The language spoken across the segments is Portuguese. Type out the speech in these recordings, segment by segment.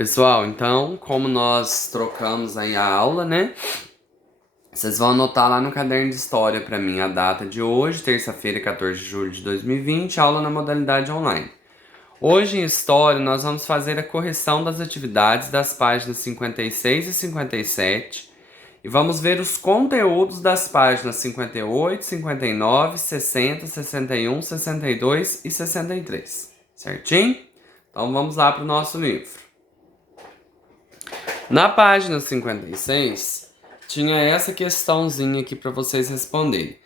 Pessoal, então, como nós trocamos aí a aula, né? Vocês vão anotar lá no caderno de história para mim a data de hoje, terça-feira, 14 de julho de 2020, aula na modalidade online. Hoje em história nós vamos fazer a correção das atividades das páginas 56 e 57 e vamos ver os conteúdos das páginas 58, 59, 60, 61, 62 e 63, certinho? Então vamos lá para o nosso livro. Na página 56, tinha essa questãozinha aqui para vocês responderem.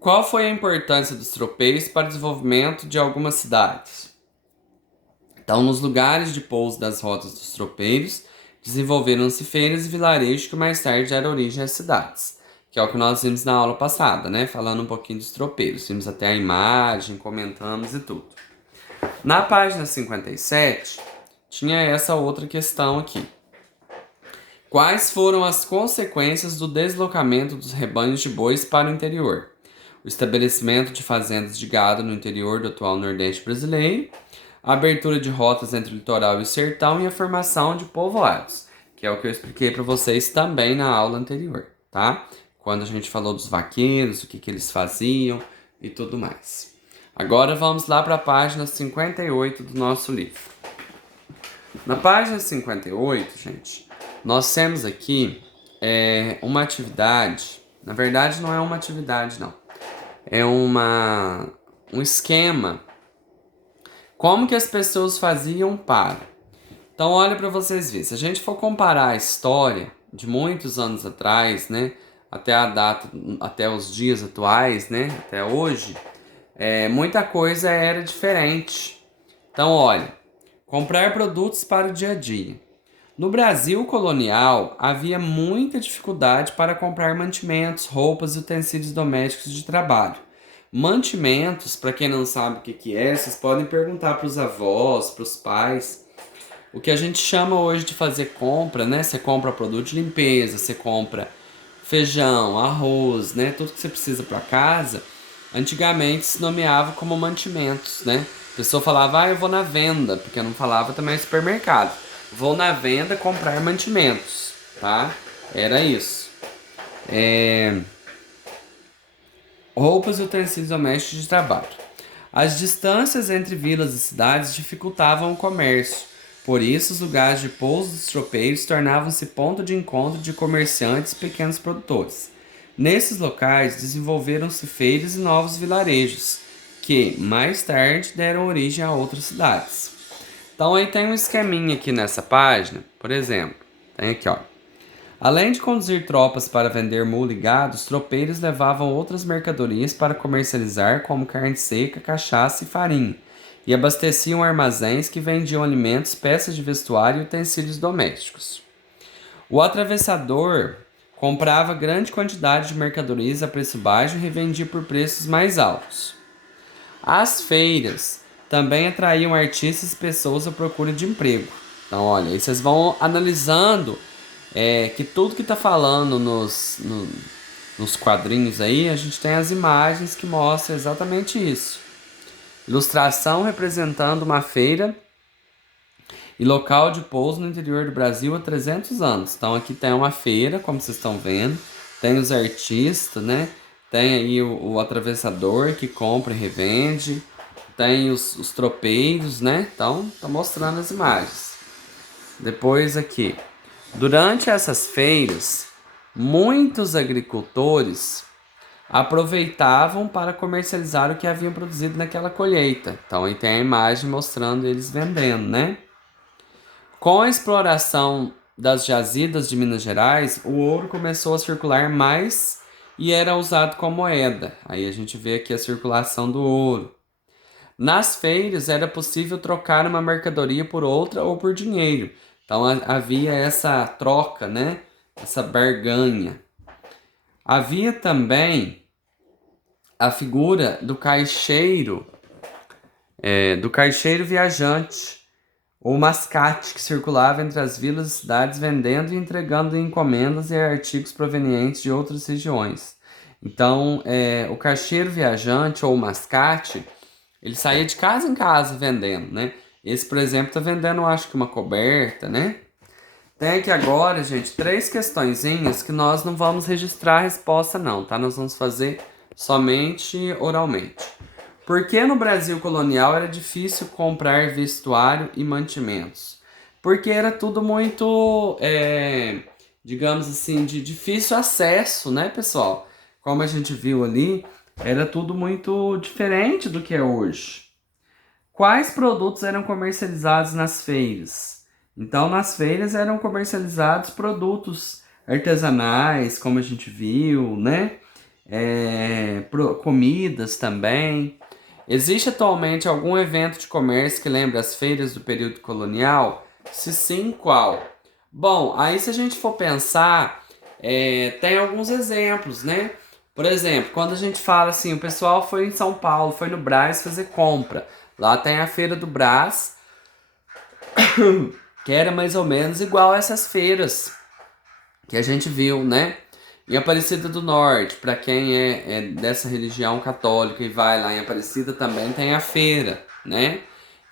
Qual foi a importância dos tropeiros para o desenvolvimento de algumas cidades? Então, nos lugares de pouso das rotas dos tropeiros, desenvolveram-se feiras e vilarejos que mais tarde deram origem às cidades, que é o que nós vimos na aula passada, né? Falando um pouquinho dos tropeiros. Vimos até a imagem, comentamos e tudo. Na página 57, tinha essa outra questão aqui. Quais foram as consequências do deslocamento dos rebanhos de bois para o interior? O estabelecimento de fazendas de gado no interior do atual Nordeste brasileiro, a abertura de rotas entre o litoral e o sertão e a formação de povoados, que é o que eu expliquei para vocês também na aula anterior, tá? Quando a gente falou dos vaqueiros, o que eles faziam e tudo mais. Agora vamos lá para a página 58 do nosso livro. Na página 58, gente, nós temos aqui uma atividade. Na verdade, não é uma atividade, não. É um esquema. Como que as pessoas faziam para? Então, olha para vocês verem. Se a gente for comparar a história de muitos anos atrás, né, até a data, até os dias atuais, né, até hoje, muita coisa era diferente. Então, olha, comprar produtos para o dia a dia. No Brasil colonial, havia muita dificuldade para comprar mantimentos, roupas e utensílios domésticos de trabalho. Mantimentos, para quem não sabe o que é, vocês podem perguntar para os avós, para os pais. O que a gente chama hoje de fazer compra, né? Você compra produto de limpeza, você compra feijão, arroz, né? Tudo que você precisa para casa. Antigamente se nomeava como mantimentos, né? A pessoa falava, eu vou na venda, porque não falava também supermercado. Vou na venda comprar mantimentos, tá? Era isso. Roupas e utensílios domésticos de trabalho. As distâncias entre vilas e cidades dificultavam o comércio. Por isso, os lugares de pouso dos tropeiros tornavam-se ponto de encontro de comerciantes e pequenos produtores. Nesses locais desenvolveram-se feiras e novos vilarejos, que, mais tarde, deram origem a outras cidades. Então aí tem um esqueminha aqui nessa página, por exemplo, tem aqui ó. Além de conduzir tropas para vender mula e gado, os tropeiros levavam outras mercadorias para comercializar, como carne seca, cachaça e farinha, e abasteciam armazéns que vendiam alimentos, peças de vestuário e utensílios domésticos. O atravessador comprava grande quantidade de mercadorias a preço baixo e revendia por preços mais altos. As feiras também atraíam artistas e pessoas à procura de emprego. Então, olha, aí vocês vão analisando que tudo que está falando nos quadrinhos aí, a gente tem as imagens que mostram exatamente isso. Ilustração representando uma feira e local de pouso no interior do Brasil há 300 anos. Então, aqui tem uma feira, como vocês estão vendo, tem os artistas, né? Tem aí o atravessador que compra e revende. Tem os tropeiros, né? Então, tá mostrando as imagens. Depois aqui. Durante essas feiras, muitos agricultores aproveitavam para comercializar o que haviam produzido naquela colheita. Então, aí tem a imagem mostrando eles vendendo, né? Com a exploração das jazidas de Minas Gerais, o ouro começou a circular mais e era usado como moeda. Aí a gente vê aqui a circulação do ouro. Nas feiras era possível trocar uma mercadoria por outra ou por dinheiro. Então havia essa troca, né? Essa barganha. Havia também a figura do caixeiro viajante, ou mascate, que circulava entre as vilas e cidades vendendo e entregando encomendas e artigos provenientes de outras regiões. Então, o caixeiro viajante ou mascate, ele saía de casa em casa vendendo, né? Esse, por exemplo, tá vendendo, acho que uma coberta, né? Tem aqui agora, gente, 3 questõezinhas que nós não vamos registrar a resposta não, tá? Nós vamos fazer somente oralmente. Por que no Brasil colonial era difícil comprar vestuário e mantimentos? Porque era tudo muito, digamos assim, de difícil acesso, né, pessoal? Como a gente viu ali, era tudo muito diferente do que é hoje. Quais produtos eram comercializados nas feiras? Então, nas feiras eram comercializados produtos artesanais, como a gente viu, né? Comidas também. Existe atualmente algum evento de comércio que lembra as feiras do período colonial? Se sim, qual? Bom, aí se a gente for pensar, tem alguns exemplos, né? Por exemplo, quando a gente fala assim, o pessoal foi em São Paulo, foi no Brás fazer compra. Lá tem a Feira do Brás, que era mais ou menos igual a essas feiras que a gente viu, né? Em Aparecida do Norte, para quem é dessa religião católica e vai lá em Aparecida também tem a feira, né?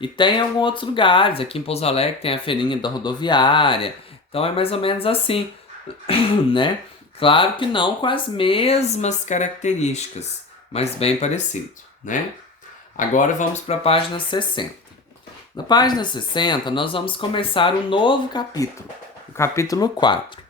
E tem alguns outros lugares, aqui em Pouso Alegre tem a feirinha da rodoviária, então é mais ou menos assim, né? Claro que não com as mesmas características, mas bem parecido, né? Agora vamos para a página 60. Na página 60, nós vamos começar um novo capítulo, o capítulo 4.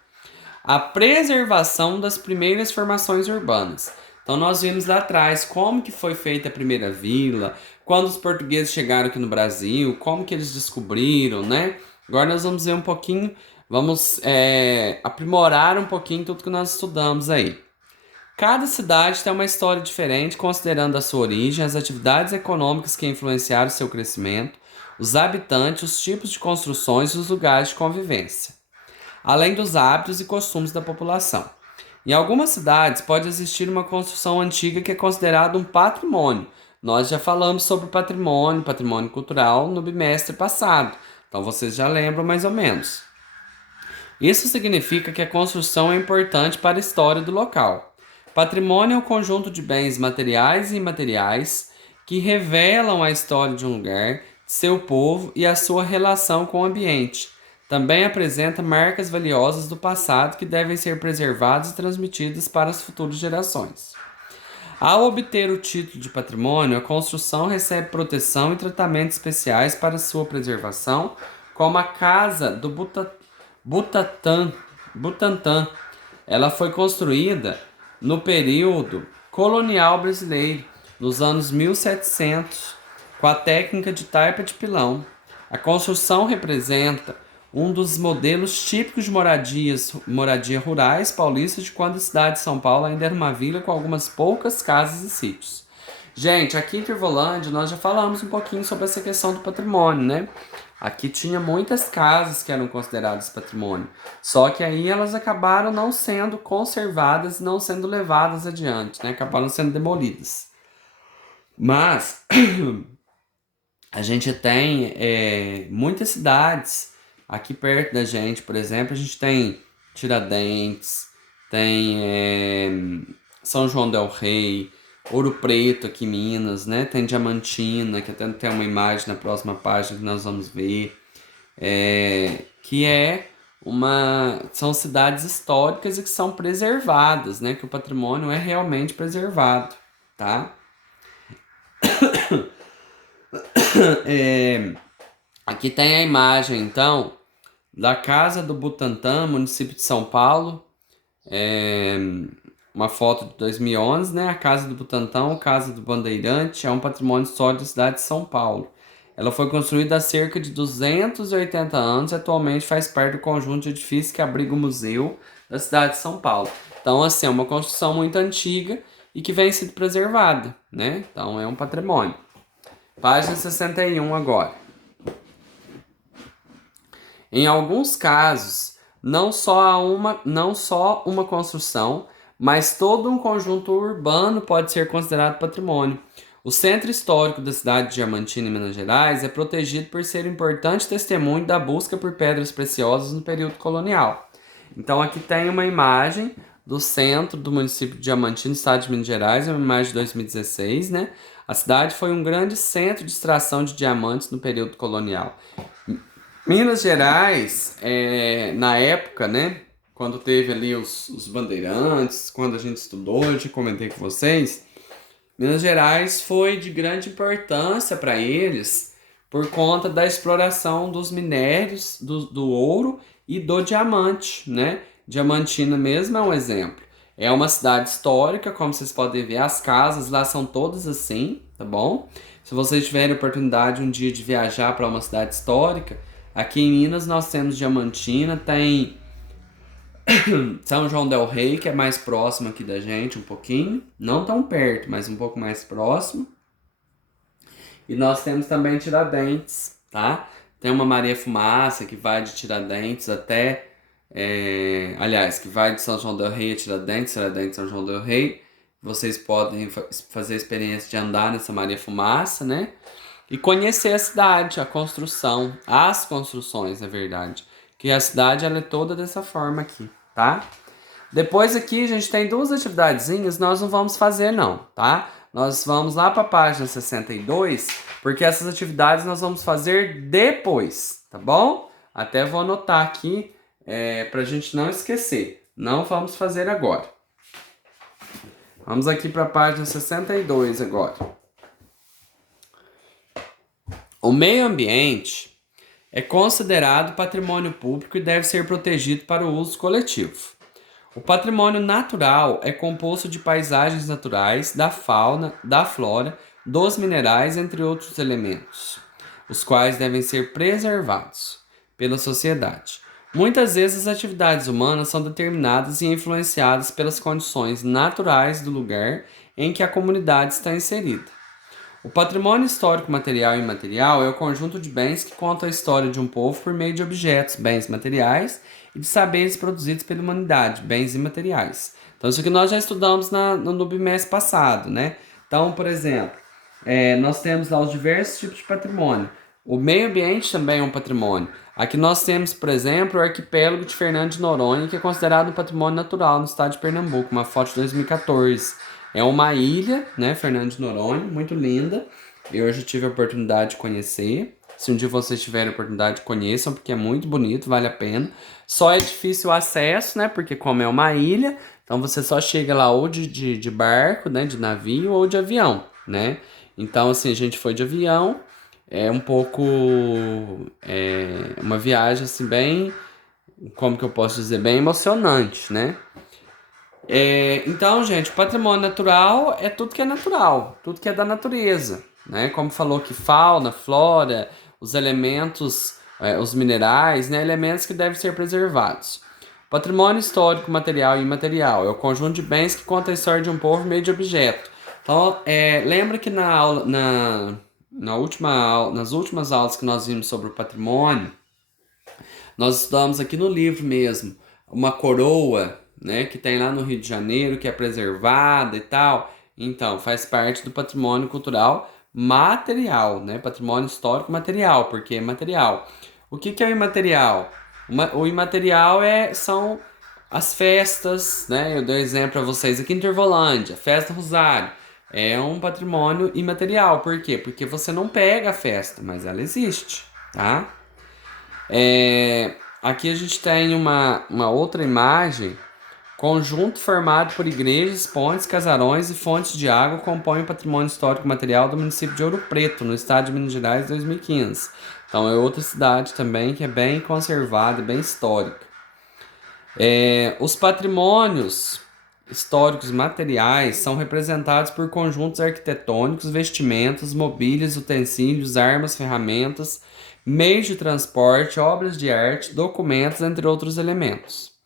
A preservação das primeiras formações urbanas. Então nós vimos lá atrás como que foi feita a primeira vila, quando os portugueses chegaram aqui no Brasil, como que eles descobriram, né? Agora nós vamos ver um pouquinho, vamos aprimorar um pouquinho tudo que nós estudamos aí. Cada cidade tem uma história diferente, considerando a sua origem, as atividades econômicas que influenciaram seu crescimento, os habitantes, os tipos de construções e os lugares de convivência, além dos hábitos e costumes da população. Em algumas cidades pode existir uma construção antiga que é considerada um patrimônio. Nós já falamos sobre patrimônio, patrimônio cultural no bimestre passado, então vocês já lembram mais ou menos. Isso significa que a construção é importante para a história do local. Patrimônio é um conjunto de bens materiais e imateriais que revelam a história de um lugar, seu povo e a sua relação com o ambiente. Também apresenta marcas valiosas do passado que devem ser preservadas e transmitidas para as futuras gerações. Ao obter o título de patrimônio, a construção recebe proteção e tratamentos especiais para sua preservação, como a Casa do Butantã. Ela foi construída no período colonial brasileiro, nos anos 1700, com a técnica de taipa de pilão. A construção representa um dos modelos típicos de moradia rurais paulistas de quando a cidade de São Paulo ainda era uma vila com algumas poucas casas e sítios. Gente, aqui em Trevolândia nós já falamos um pouquinho sobre essa questão do patrimônio, né? Aqui tinha muitas casas que eram consideradas patrimônio, só que aí elas acabaram não sendo conservadas, não sendo levadas adiante, né? Acabaram sendo demolidas. Mas a gente tem muitas cidades aqui perto da gente, por exemplo, a gente tem Tiradentes, tem São João del Rei, Ouro Preto aqui em Minas, né? Tem Diamantina, que até tem uma imagem na próxima página que nós vamos ver, que são cidades históricas e que são preservadas, né? Que o patrimônio é realmente preservado, tá? Aqui tem a imagem, então, da Casa do Butantã, município de São Paulo. Uma foto de 2011, né? A Casa do Butantã, a Casa do Bandeirante, é um patrimônio histórico da cidade de São Paulo. Ela foi construída há cerca de 280 anos e atualmente faz parte do conjunto de edifícios que abriga o museu da cidade de São Paulo. Então, assim, é uma construção muito antiga e que vem sendo preservada, né? Então, é um patrimônio. Página 61 agora. Em alguns casos, não só uma construção, mas todo um conjunto urbano pode ser considerado patrimônio. O centro histórico da cidade de Diamantina, em Minas Gerais, é protegido por ser um importante testemunho da busca por pedras preciosas no período colonial. Então aqui tem uma imagem do centro do município de Diamantina, estado de Minas Gerais, é uma imagem de 2016, né? A cidade foi um grande centro de extração de diamantes no período colonial. Minas Gerais, na época, né, quando teve ali os bandeirantes, quando a gente estudou, eu te comentei com vocês, Minas Gerais foi de grande importância para eles por conta da exploração dos minérios, do ouro e do diamante, né? Diamantina mesmo é um exemplo. É uma cidade histórica, como vocês podem ver, as casas lá são todas assim, tá bom? Se vocês tiverem oportunidade um dia de viajar para uma cidade histórica, aqui em Minas nós temos Diamantina, tem São João del Rei, que é mais próximo aqui da gente um pouquinho, não tão perto, mas um pouco mais próximo. E nós temos também Tiradentes, tá? Tem uma Maria Fumaça que vai de Tiradentes até. Aliás, que vai de São João del Rei a Tiradentes, Tiradentes São João del Rei. Vocês podem fazer a experiência de andar nessa Maria Fumaça, né? E conhecer a cidade, a construção, as construções, na verdade. Que a cidade ela é toda dessa forma aqui, tá? Depois aqui a gente tem duas atividadezinhas, nós não vamos fazer não, tá? Nós vamos lá para a página 62, porque essas atividades nós vamos fazer depois, tá bom? Até vou anotar aqui para a gente não esquecer. Não vamos fazer agora. Vamos aqui para a página 62 agora. O meio ambiente é considerado patrimônio público e deve ser protegido para o uso coletivo. O patrimônio natural é composto de paisagens naturais, da fauna, da flora, dos minerais, entre outros elementos, os quais devem ser preservados pela sociedade. Muitas vezes as atividades humanas são determinadas e influenciadas pelas condições naturais do lugar em que a comunidade está inserida. O patrimônio histórico material e imaterial é o conjunto de bens que conta a história de um povo por meio de objetos, bens materiais e de saberes produzidos pela humanidade, bens imateriais. Então, isso que nós já estudamos no bimestre passado, né? Então, por exemplo, nós temos lá os diversos tipos de patrimônio. O meio ambiente também é um patrimônio. Aqui nós temos, por exemplo, o arquipélago de Fernando de Noronha, que é considerado um patrimônio natural no estado de Pernambuco, uma foto de 2014. É uma ilha, né, Fernando de Noronha, muito linda. Eu já tive a oportunidade de conhecer. Se um dia vocês tiverem a oportunidade, conheçam, porque é muito bonito, vale a pena. Só é difícil o acesso, né, porque como é uma ilha, então você só chega lá ou de barco, né, de navio ou de avião, né. Então, assim, a gente foi de avião, é um pouco... uma viagem, assim, bem... Como que eu posso dizer? Bem emocionante, né. Então, gente, patrimônio natural é tudo que é natural, tudo que é da natureza, né? Como falou que fauna, flora, os elementos, os minerais, né? Elementos que devem ser preservados. Patrimônio histórico, material e imaterial é o conjunto de bens que conta a história de um povo por meio de objeto. Então, lembra que na aula, nas últimas aulas que nós vimos sobre o patrimônio, nós estudamos aqui no livro mesmo, uma coroa, né, que tem lá no Rio de Janeiro, que é preservada e tal. Então, faz parte do patrimônio cultural material, né? Patrimônio histórico material, porque é material. O que é o imaterial? O imaterial são as festas, né? Eu dei um exemplo para vocês aqui em Intervolândia, Festa Rosário. É um patrimônio imaterial. Por quê? Porque você não pega a festa, mas ela existe, tá? Aqui a gente tem uma outra imagem. Conjunto formado por igrejas, pontes, casarões e fontes de água compõe o patrimônio histórico material do município de Ouro Preto, no estado de Minas Gerais, 2015. Então é outra cidade também que é bem conservada e bem histórica. Os patrimônios históricos materiais são representados por conjuntos arquitetônicos, vestimentas, mobílias, utensílios, armas, ferramentas, meios de transporte, obras de arte, documentos, entre outros elementos.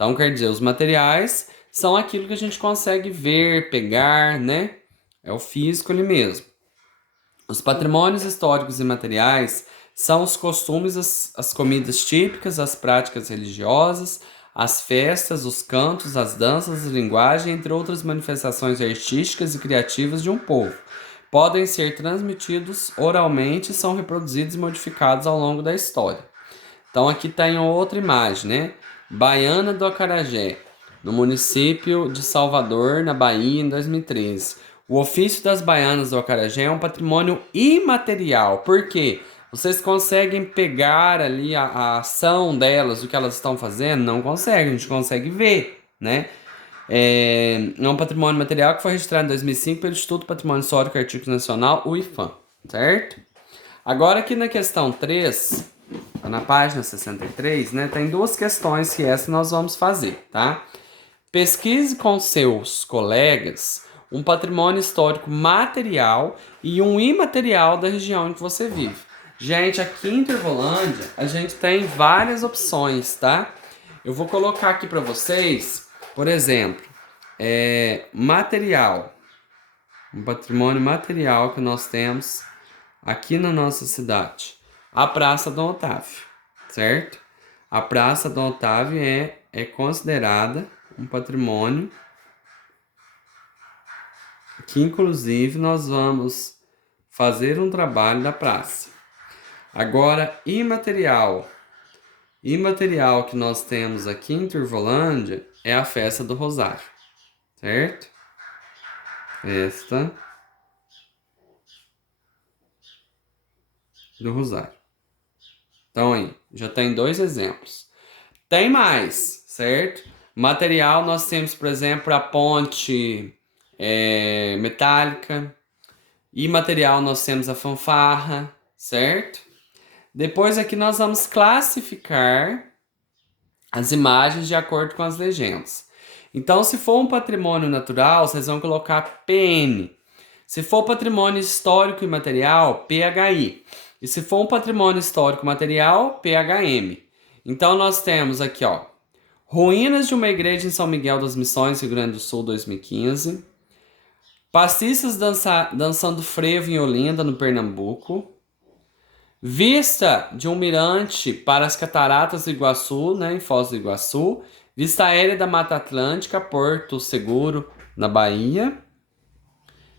Então, quer dizer, os materiais são aquilo que a gente consegue ver, pegar, né? É o físico ali mesmo. Os patrimônios históricos e materiais são os costumes, as comidas típicas, as práticas religiosas, as festas, os cantos, as danças, a linguagem, entre outras manifestações artísticas e criativas de um povo. Podem ser transmitidos oralmente e são reproduzidos e modificados ao longo da história. Então aqui tem outra imagem, né? Baiana do Acarajé, no município de Salvador, na Bahia, em 2013. O ofício das baianas do acarajé é um patrimônio imaterial. Por quê? Vocês conseguem pegar ali a ação delas, o que elas estão fazendo? Não conseguem, a gente consegue ver, né? É um patrimônio material que foi registrado em 2005 pelo Instituto Patrimônio Histórico e Artístico Nacional, o IPHAN, certo? Agora aqui na questão 3, na página 63, né, tem duas questões que essa nós vamos fazer, tá? Pesquise com seus colegas um patrimônio histórico material e um imaterial da região em que você vive. Gente, aqui em Tervolândia, a gente tem várias opções, tá? Eu vou colocar aqui para vocês, por exemplo, material. Um patrimônio material que nós temos aqui na nossa cidade. A Praça Dom Otávio, certo? A Praça Dom Otávio é considerada um patrimônio que, inclusive, nós vamos fazer um trabalho da praça. Agora, imaterial que nós temos aqui em Turvolândia é a Festa do Rosário, certo? Festa do Rosário. Então aí, já tem 2 exemplos. Tem mais, certo? Material nós temos, por exemplo, a ponte metálica. E material nós temos a fanfarra, certo? Depois aqui nós vamos classificar as imagens de acordo com as legendas. Então, se for um patrimônio natural, vocês vão colocar PN. Se for patrimônio histórico e material, PHI. E se for um patrimônio histórico material, PHM. Então, nós temos aqui, ó, ruínas de uma igreja em São Miguel das Missões, Rio Grande do Sul, 2015. Passistas dançando frevo em Olinda, no Pernambuco. Vista de um mirante para as Cataratas do Iguaçu, né, em Foz do Iguaçu. Vista aérea da Mata Atlântica, Porto Seguro, na Bahia.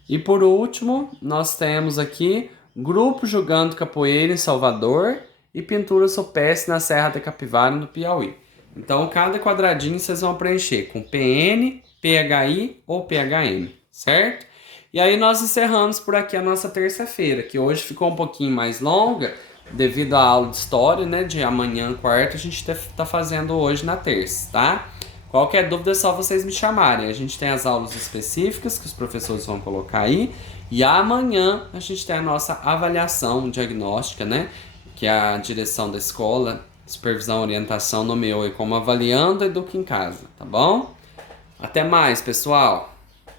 E por último, nós temos aqui grupo jogando capoeira em Salvador e pintura rupestre na Serra da Capivara, no Piauí. Então, cada quadradinho vocês vão preencher com PN, PHI ou PHM, certo? E aí nós encerramos por aqui a nossa terça-feira, que hoje ficou um pouquinho mais longa, devido à aula de história, né? De amanhã, quarta, a gente tá fazendo hoje na terça, tá? Qualquer dúvida é só vocês me chamarem. A gente tem as aulas específicas que os professores vão colocar aí. E amanhã a gente tem a nossa avaliação diagnóstica, né? Que a direção da escola, supervisão e orientação nomeou aí como avaliando Educa em Casa, tá bom? Até mais, pessoal!